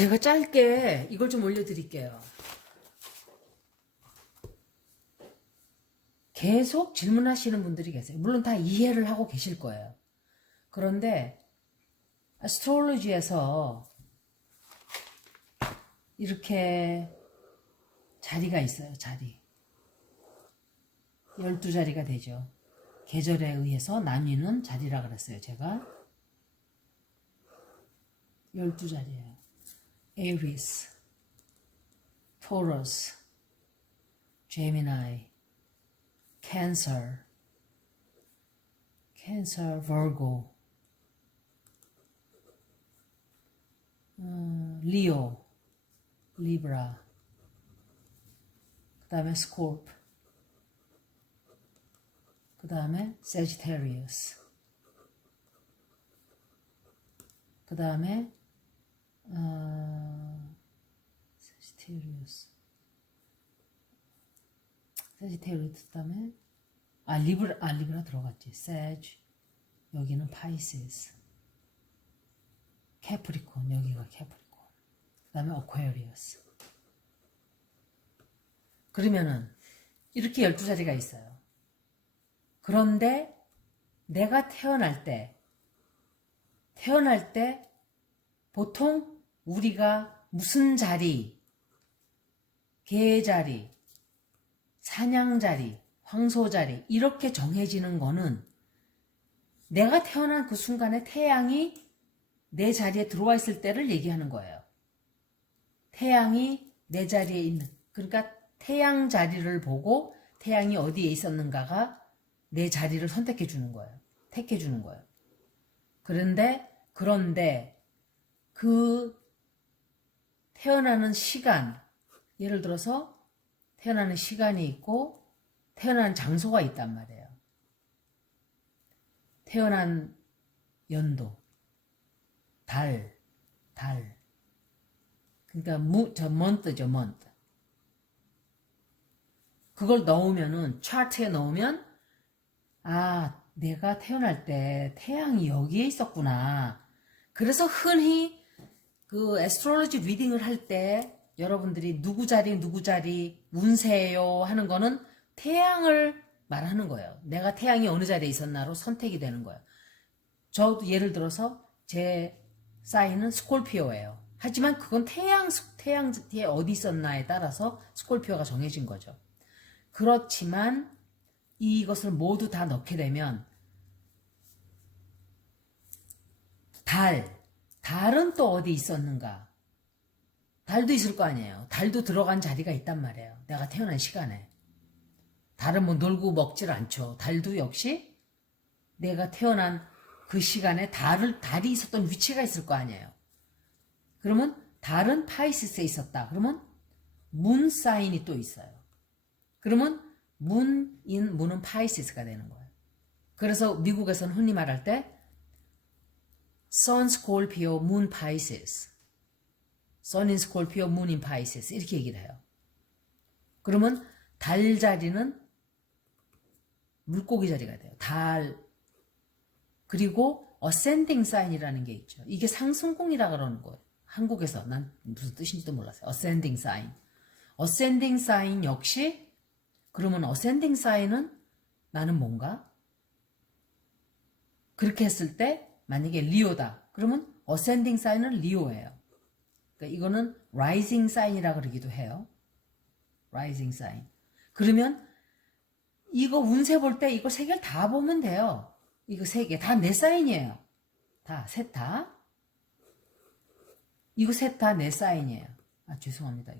제가 짧게 이걸 좀 올려드릴게요. 계속 질문하시는 분들이 계세요. 물론 다 이해를 하고 계실 거예요. 그런데 아스트롤로지에서 이렇게 자리가 있어요. 자리. 12자리가 되죠. 계절에 의해서 나뉘는 자리라 그랬어요. 제가 12자리예요. 에리스, 토러스, 제미나이, 캔서, 버고, 리오, 리브라, 그 다음에 스콜프, 그 다음에 세지테리어스, 그 다음에 세지테리어스, 그 다음에 리브라 들어갔지. 세지, 여기는 파이시스, 캐프리콘, 여기가 캐프리콘, 그 다음에 어퀘리어스. 그러면은 이렇게 12자리가 있어요. 그런데 내가 태어날 때 보통 우리가 무슨 자리, 개자리, 사냥자리, 황소자리 이렇게 정해지는 거는 내가 태어난 그 순간에 태양이 내 자리에 들어와 있을 때를 얘기하는 거예요. 태양이 내 자리에 있는, 그러니까 태양 자리를 보고 태양이 어디에 있었는가가 내 자리를 선택해 주는 거예요. 택해 주는 거예요. 그런데 그 태어나는 시간, 예를 들어서 태어나는 시간이 있고 태어난 장소가 있단 말이에요. 태어난 연도, 달. 그러니까 month죠, month. 그걸 넣으면은 차트에 넣으면 내가 태어날 때 태양이 여기에 있었구나. 그래서 흔히 그 애스트롤로지 리딩을 할 때 여러분들이 누구 자리 운세예요 하는 거는 태양을 말하는 거예요. 내가 태양이 어느 자리에 있었나로 선택이 되는 거예요. 저도 예를 들어서 제 사인은 스콜피오예요. 하지만 그건 태양 뒤에 어디 있었나에 따라서 스콜피오가 정해진 거죠. 그렇지만 이것을 모두 다 넣게 되면 달은 또 어디 있었는가? 달도 있을 거 아니에요. 달도 들어간 자리가 있단 말이에요. 내가 태어난 시간에. 달은 뭐 놀고 먹질 않죠. 달도 역시 내가 태어난 그 시간에 달이 있었던 위치가 있을 거 아니에요. 그러면 달은 파이시스에 있었다. 그러면 문 사인이 또 있어요. 그러면 문은 파이시스가 되는 거예요. 그래서 미국에서는 흔히 말할 때 Sun Scorpio, Moon Pisces, Sun in Scorpio, Moon in Pisces 이렇게 얘기를 해요. 그러면 달 자리는 물고기 자리가 돼요. 달. 그리고 Ascending Sign이라는 게 있죠. 이게 상승궁이라 그러는 거예요. 한국에서 난 무슨 뜻인지도 몰랐어요. Ascending Sign. Ascending Sign 역시 그러면 Ascending Sign은 나는 뭔가? 그렇게 했을 때 만약에 리오다. 그러면 Ascending Sign은 리오예요. 그러니까 이거는 Rising Sign이라고 그러기도 해요. Rising Sign. 그러면 이거 운세 볼 때 이거 세 개를 다 보면 돼요. 이거 세 개 다 내 사인이에요. 셋 다. 이거 셋 다 내 사인이에요. 죄송합니다.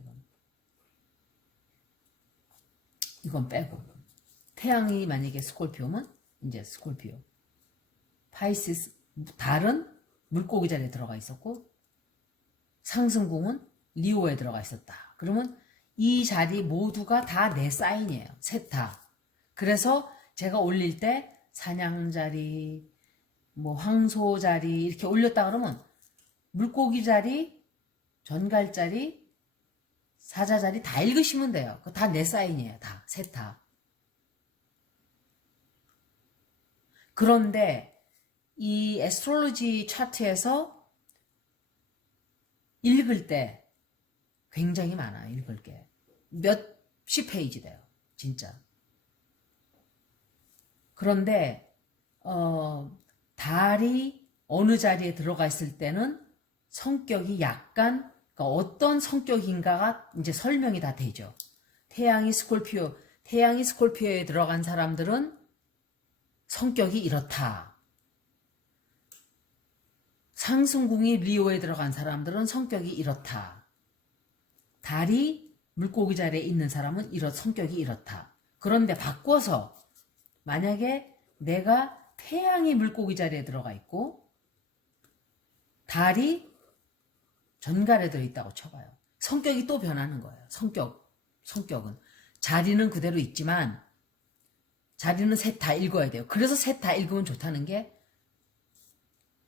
이건 빼고. 태양이 만약에 스콜피오면 이제 스콜피오. 파이시스, 달은 물고기 자리에 들어가 있었고 상승궁은 리오에 들어가 있었다. 그러면 이 자리 모두가 다 내 사인이에요. 셋 다. 그래서 제가 올릴 때 사냥자리, 뭐 황소자리 이렇게 올렸다 그러면 물고기 자리, 전갈자리, 사자자리 다 읽으시면 돼요. 그거 다 내 사인이에요. 다. 셋 다. 그런데 이 애스트롤로지 차트에서 읽을 때 굉장히 많아요. 읽을 게. 몇십 페이지 돼요. 진짜. 그런데 달이 어느 자리에 들어가 있을 때는 성격이 약간 그러니까 어떤 성격인가가 이제 설명이 다 되죠. 태양이 스콜피오에 들어간 사람들은 성격이 이렇다. 상승궁이 리오에 들어간 사람들은 성격이 이렇다. 달이 물고기 자리에 있는 사람은 성격이 이렇다. 그런데 바꿔서 만약에 내가 태양이 물고기 자리에 들어가 있고 달이 전갈에 들어있다고 쳐봐요. 성격이 또 변하는 거예요. 성격은. 자리는 그대로 있지만 자리는 셋 다 읽어야 돼요. 그래서 셋 다 읽으면 좋다는 게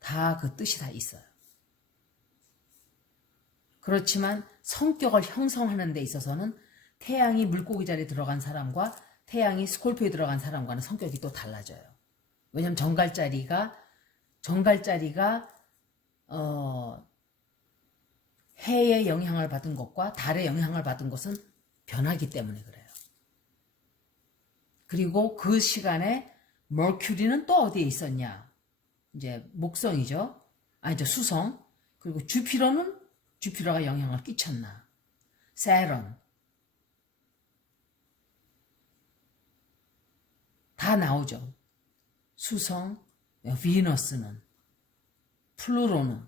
다 그 뜻이 다 있어요. 그렇지만 성격을 형성하는 데 있어서는 태양이 물고기 자리에 들어간 사람과 태양이 스콜피오에 들어간 사람과는 성격이 또 달라져요. 왜냐면 정갈자리가 해의 영향을 받은 것과 달의 영향을 받은 것은 변하기 때문에 그래요. 그리고 그 시간에 머큐리는 또 어디에 있었냐? 이제 목성이죠. 아니죠, 수성. 그리고 주피터가 영향을 끼쳤나? 세런. 다 나오죠. 수성, 비너스는, 플루토는,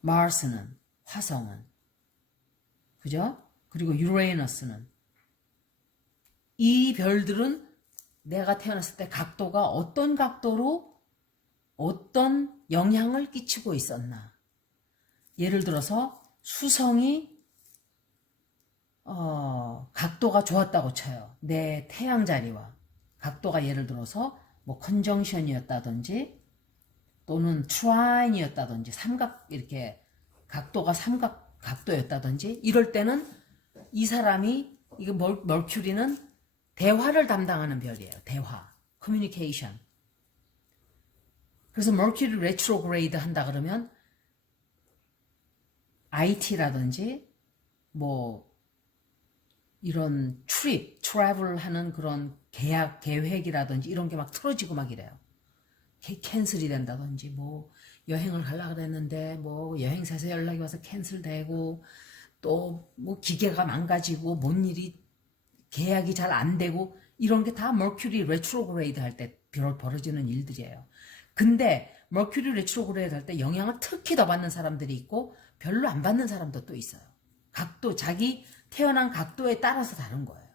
마스는, 화성은, 그죠? 그리고 유레너스는. 이 별들은 내가 태어났을 때 각도가 어떤 각도로 어떤 영향을 끼치고 있었나. 예를 들어서 수성이 각도가 좋았다고 쳐요. 내 태양 자리와 각도가 예를 들어서 컨정션이었다든지 또는 트라인이었다든지 삼각 이렇게 각도가 삼각 각도였다든지 이럴 때는 이 사람이 이거 머큐리는 대화를 담당하는 별이에요. 대화, 커뮤니케이션. 그래서 머큐리 레트로그레이드 한다 그러면 IT라든지 이런 트래블 하는 그런 계획이라든지 이런 게 막 틀어지고 막 이래요. 캔슬이 된다든지 여행을 가려고 그랬는데 여행사에서 연락이 와서 캔슬되고 또 기계가 망가지고 뭔 일이 계약이 잘 안 되고 이런 게 다 머큐리 레트로그레이드 할 때 벌어지는 일들이에요. 근데 머큐리 레트로그레이드 할 때 영향을 특히 더 받는 사람들이 있고 별로 안 받는 사람도 또 있어요. 자기 태어난 각도에 따라서 다른 거예요.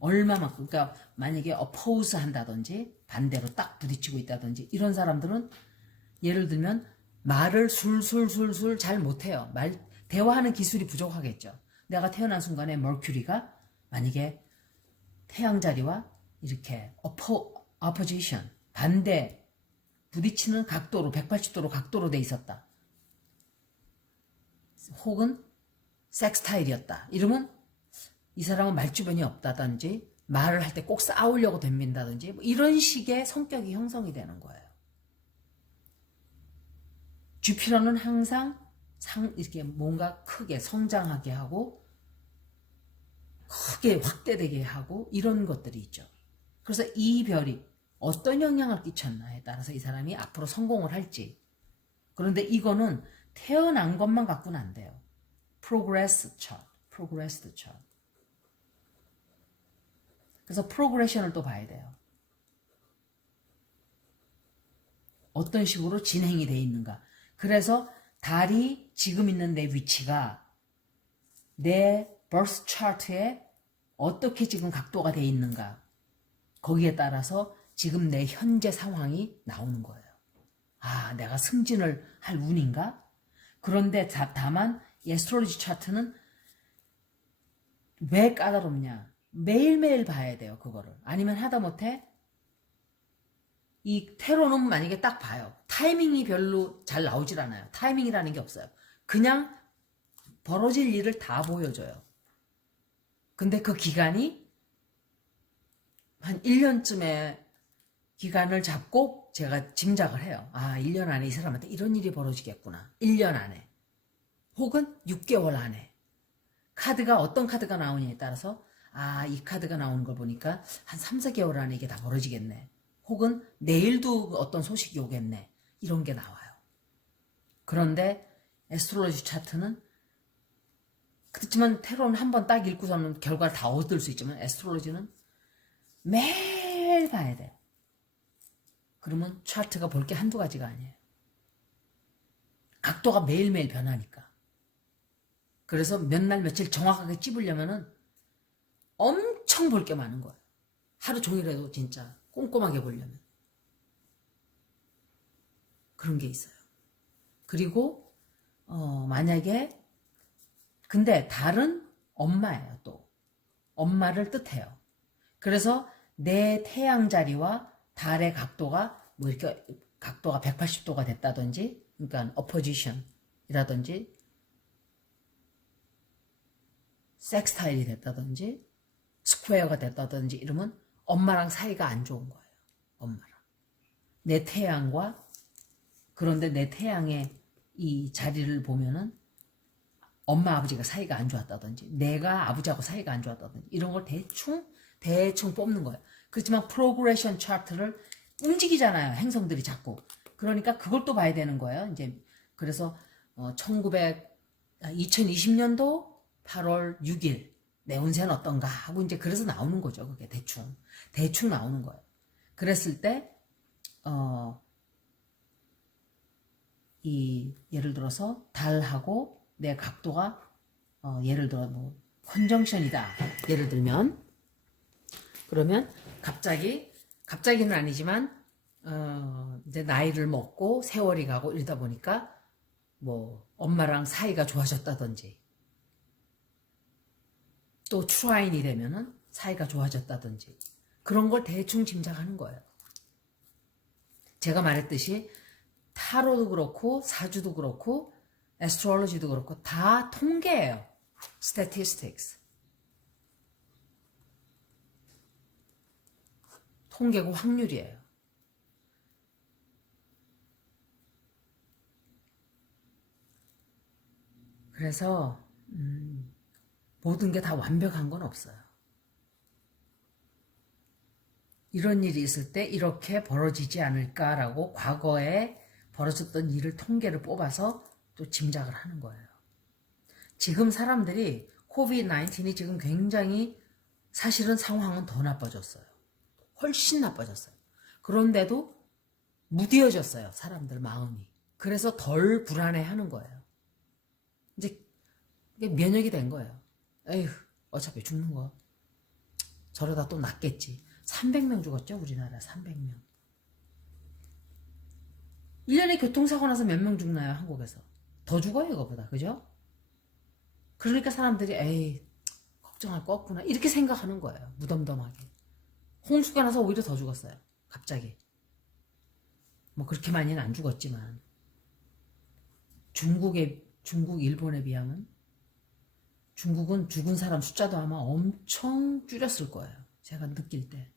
그러니까 만약에 oppose 한다든지 반대로 딱 부딪히고 있다든지 이런 사람들은 예를 들면 말을 술술술술 잘 못해요. 대화하는 기술이 부족하겠죠. 내가 태어난 순간에 머큐리가 만약에 태양 자리와 이렇게 opposition 반대 부딪히는 각도로 180도로 각도로 돼 있었다. 혹은 섹스타일이었다. 이러면 이 사람은 말주변이 없다든지 말을 할 때 꼭 싸우려고 덤빈다든지 이런 식의 성격이 형성이 되는 거예요. 주피터는 항상 이렇게 뭔가 크게 성장하게 하고 크게 확대되게 하고 이런 것들이 있죠. 그래서 이 별이 어떤 영향을 끼쳤나에 따라서 이 사람이 앞으로 성공을 할지. 그런데 이거는 태어난 것만 갖고는 안 돼요. 프로그레스 차트. 그래서 프로그레션을 또 봐야 돼요. 어떤 식으로 진행이 돼 있는가. 그래서 달이 지금 있는 내 위치가 내 버스 차트에 어떻게 지금 각도가 돼 있는가. 거기에 따라서 지금 내 현재 상황이 나오는 거예요. 아, 내가 승진을 할 운인가? 그런데 다만 에스트롤로지 차트는 왜 까다롭냐? 매일매일 봐야 돼요, 그거를. 아니면 하다못해 이 테러는 만약에 딱 봐요. 타이밍이 별로 잘 나오질 않아요. 타이밍이라는 게 없어요. 그냥 벌어질 일을 다 보여줘요. 근데 그 기간이 한 1년쯤에 기간을 잡고 제가 짐작을 해요. 아, 1년 안에 이 사람한테 이런 일이 벌어지겠구나. 1년 안에. 혹은 6개월 안에. 카드가 어떤 카드가 나오냐에 따라서 아, 이 카드가 나오는 걸 보니까 한 3, 4개월 안에 이게 다 벌어지겠네. 혹은 내일도 어떤 소식이 오겠네. 이런 게 나와요. 그런데 애스트롤로지 차트는 그렇지만 테로는 한 번 딱 읽고서는 결과를 다 얻을 수 있지만 애스트롤로지는 매일 봐야 돼요. 그러면 차트가 볼 게 한두 가지가 아니에요. 각도가 매일매일 변하니까. 그래서 몇 날 며칠 정확하게 찝으려면은 엄청 볼 게 많은 거예요. 하루 종일해도 진짜 꼼꼼하게 보려면. 그런 게 있어요. 그리고 만약에 근데 달은 엄마예요. 또 엄마를 뜻해요. 그래서 내 태양 자리와 달의 각도가 뭐 이렇게 각도가 180도가 됐다든지 그러니까 어포지션이라든지 섹스타일이 됐다든지 스퀘어가 됐다든지 이러면 엄마랑 사이가 안 좋은 거예요. 엄마랑. 내 태양과 그런데 내 태양의 이 자리를 보면은 엄마 아버지가 사이가 안 좋았다든지 내가 아버지하고 사이가 안 좋았다든지 이런 걸 대충 뽑는 거예요. 그렇지만 프로그레션 차트를 움직이잖아요. 행성들이 자꾸. 그러니까 그걸 또 봐야 되는 거예요. 이제 그래서 2020년도 8월 6일 내 운세는 어떤가 하고 이제 그래서 나오는 거죠. 그게 대충 나오는 거예요. 그랬을 때 이 예를 들어서 달하고 내 각도가 예를 들어 뭐 컨정션이다. 예를 들면 그러면 갑자기는 아니지만 이제 나이를 먹고 세월이 가고 이러다 보니까 뭐 엄마랑 사이가 좋아졌다든지 또 트라인이 되면은 사이가 좋아졌다든지 그런 걸 대충 짐작하는 거예요. 제가 말했듯이 타로도 그렇고 사주도 그렇고 애스트롤로지도 그렇고 다 통계예요. statistics. 통계고 확률이에요. 그래서 모든 게 다 완벽한 건 없어요. 이런 일이 있을 때 이렇게 벌어지지 않을까라고 과거에 벌어졌던 일을 통계를 뽑아서 또 짐작을 하는 거예요. 지금 사람들이 코비드-19이 지금 굉장히 사실은 상황은 더 나빠졌어요. 훨씬 나빠졌어요. 그런데도 무뎌졌어요. 사람들 마음이. 그래서 덜 불안해하는 거예요. 이제 이게 면역이 된 거예요. 에휴 어차피 죽는 거. 저러다 또 낫겠지. 300명 죽었죠 우리나라 300명. 1년에 교통사고 나서 몇 명 죽나요 한국에서. 더 죽어요 이거보다. 그죠? 그러니까 사람들이 에이 걱정할 거 없구나 이렇게 생각하는 거예요. 무덤덤하게. 홍수가 나서 오히려 더 죽었어요. 갑자기. 뭐 그렇게 많이는 안 죽었지만 중국, 일본에 비하면 중국은 죽은 사람 숫자도 아마 엄청 줄였을 거예요. 제가 느낄 때.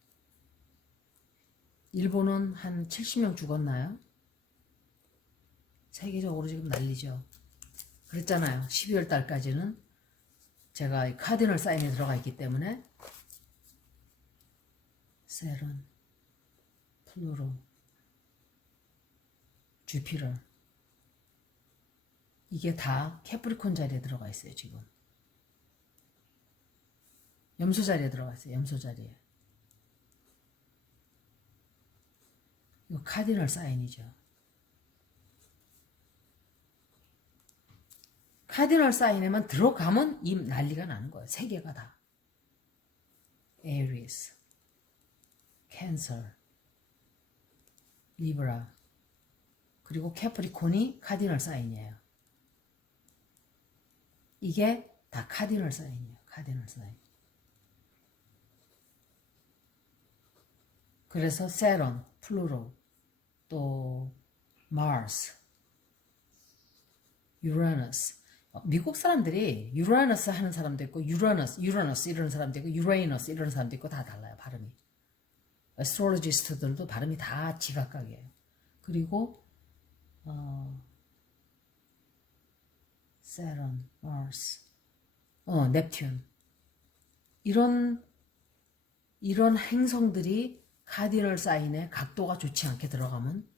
일본은 한 70명 죽었나요? 세계적으로 지금 난리죠. 그랬잖아요. 12월 달까지는 제가 카디널 사인에 들어가 있기 때문에 세런, 플루로, 주피터 이게 다 캐프리콘 자리에 들어가 있어요. 지금 염소 자리에 들어가 있어요. 염소 자리에. 이거 카디널 사인이죠. 카디널 사인에만 들어가면 이 난리가 나는 거예요. 세 개가 다. 에리스, 캔서, 리브라, 그리고 캐프리콘이 카디널 사인이에요. 이게 다 카디널 사인이에요. 카디널 사인. 그래서 세런, 플루로, 또 마스, 유라너스. 미국 사람들이 유라너스 하는 사람도 있고 유라너스 이러는 사람도 있고 유레이너스 이러는 사람도 있고 다 달라요. 발음이. 애스트롤로지스트들도 발음이 다 지각각이에요. 그리고 세런, 마스, 넵튠 이런 행성들이 카디널 사인에 각도가 좋지 않게 들어가면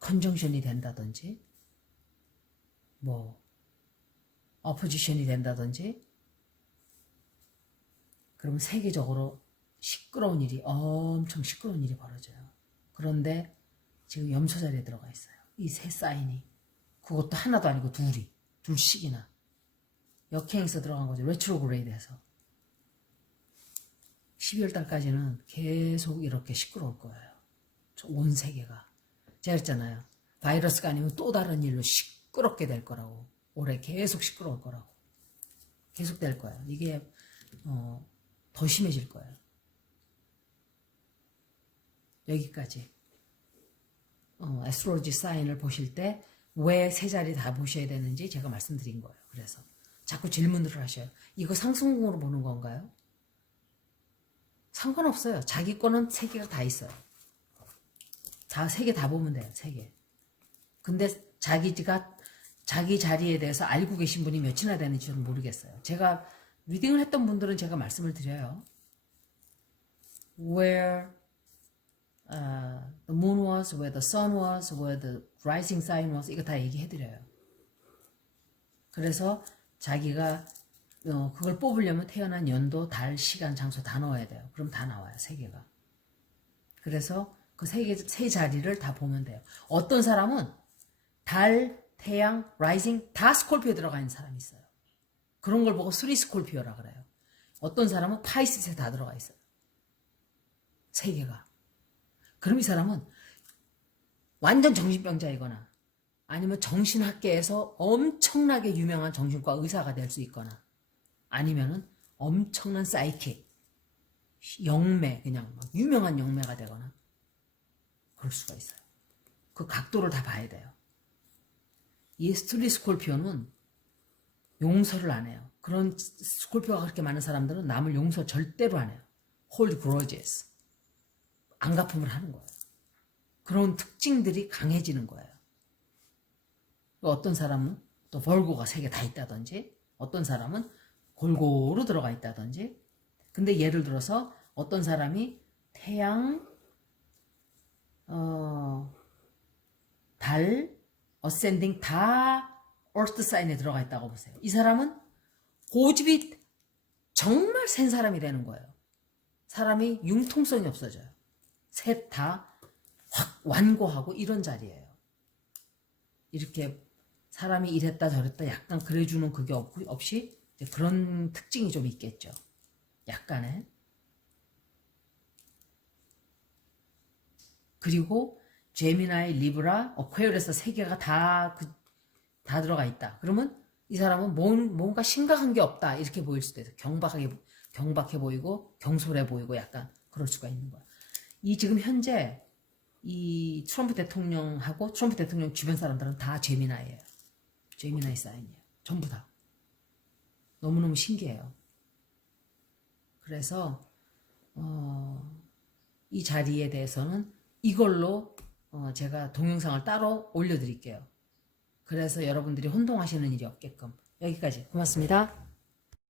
컨정션이 된다든지 뭐 어포지션이 된다든지 그러면 세계적으로 엄청 시끄러운 일이 벌어져요. 그런데 지금 염소 자리에 들어가 있어요. 이 세 사인이. 그것도 하나도 아니고 둘씩이나 역행해서 들어간 거죠. 레트로그레이드에서 12월 달까지는 계속 이렇게 시끄러울 거예요. 온 세계가. 제가 했잖아요. 바이러스가 아니면 또 다른 일로 시끄럽게 될 거라고. 올해 계속 시끄러울 거라고. 계속 될 거예요. 이게 더 심해질 거예요. 여기까지. 애스트로로지 사인을 보실 때 왜 세 자리 다 보셔야 되는지 제가 말씀드린 거예요. 그래서 자꾸 질문을 하셔요. 이거 상승궁으로 보는 건가요? 상관없어요. 자기 거는 세 개가 다 있어요. 세 개 다 보면 돼요. 세 개. 근데 자기 자리에 대해서 알고 계신 분이 몇이나 되는지 저는 모르겠어요. 제가 리딩을 했던 분들은 제가 말씀을 드려요. Where the moon was, where the sun was, where the rising sign was, 이거 다 얘기해드려요. 그래서 자기가 그걸 뽑으려면 태어난 연도, 달, 시간, 장소 다 넣어야 돼요. 그럼 다 나와요. 세 개가. 그래서 그 세 자리를 다 보면 돼요. 어떤 사람은 달, 태양, 라이징 다 스콜피오에 들어가 있는 사람이 있어요. 그런 걸 보고 쓰리 스콜피오라 그래요. 어떤 사람은 파이시스에 다 들어가 있어요. 세 개가. 그럼 이 사람은 완전 정신병자이거나 아니면 정신학계에서 엄청나게 유명한 정신과 의사가 될 수 있거나 아니면은 엄청난 사이킥, 영매, 그냥 막 유명한 영매가 되거나 그럴 수가 있어요. 그 각도를 다 봐야 돼요. 이 스툴리 스콜피오는 용서를 안 해요. 그런 스콜피오가 그렇게 많은 사람들은 남을 용서 절대로 안 해요. hold grudges. 안갚음을 하는 거예요. 그런 특징들이 강해지는 거예요. 어떤 사람은 또 벌고가 세 개 다 있다든지 어떤 사람은 골고루 들어가 있다든지 근데 예를 들어서 어떤 사람이 태양, 달, 어센딩 다 얼스 사인에 들어가 있다고 보세요. 이 사람은 고집이 정말 센 사람이 되는 거예요. 사람이 융통성이 없어져요. 셋 다 확 완고하고 이런 자리예요. 이렇게 사람이 이랬다 저랬다 약간 그래주는 그게 없이 그런 특징이 좀 있겠죠. 약간의. 그리고 제미나이, 리브라, 어퀘어리스 세 개가 다 들어가 있다. 그러면 이 사람은 뭔가 심각한 게 없다 이렇게 보일 수도 있어요. 경박해 보이고 경솔해 보이고 약간 그럴 수가 있는 거야. 이 지금 현재 이 트럼프 대통령하고 트럼프 대통령 주변 사람들은 다 제미나이예요. 제미나이 사인이에요. 전부 다. 너무너무 신기해요. 그래서 이 자리에 대해서는 이걸로 제가 동영상을 따로 올려드릴게요. 그래서 여러분들이 혼동하시는 일이 없게끔. 여기까지. 고맙습니다.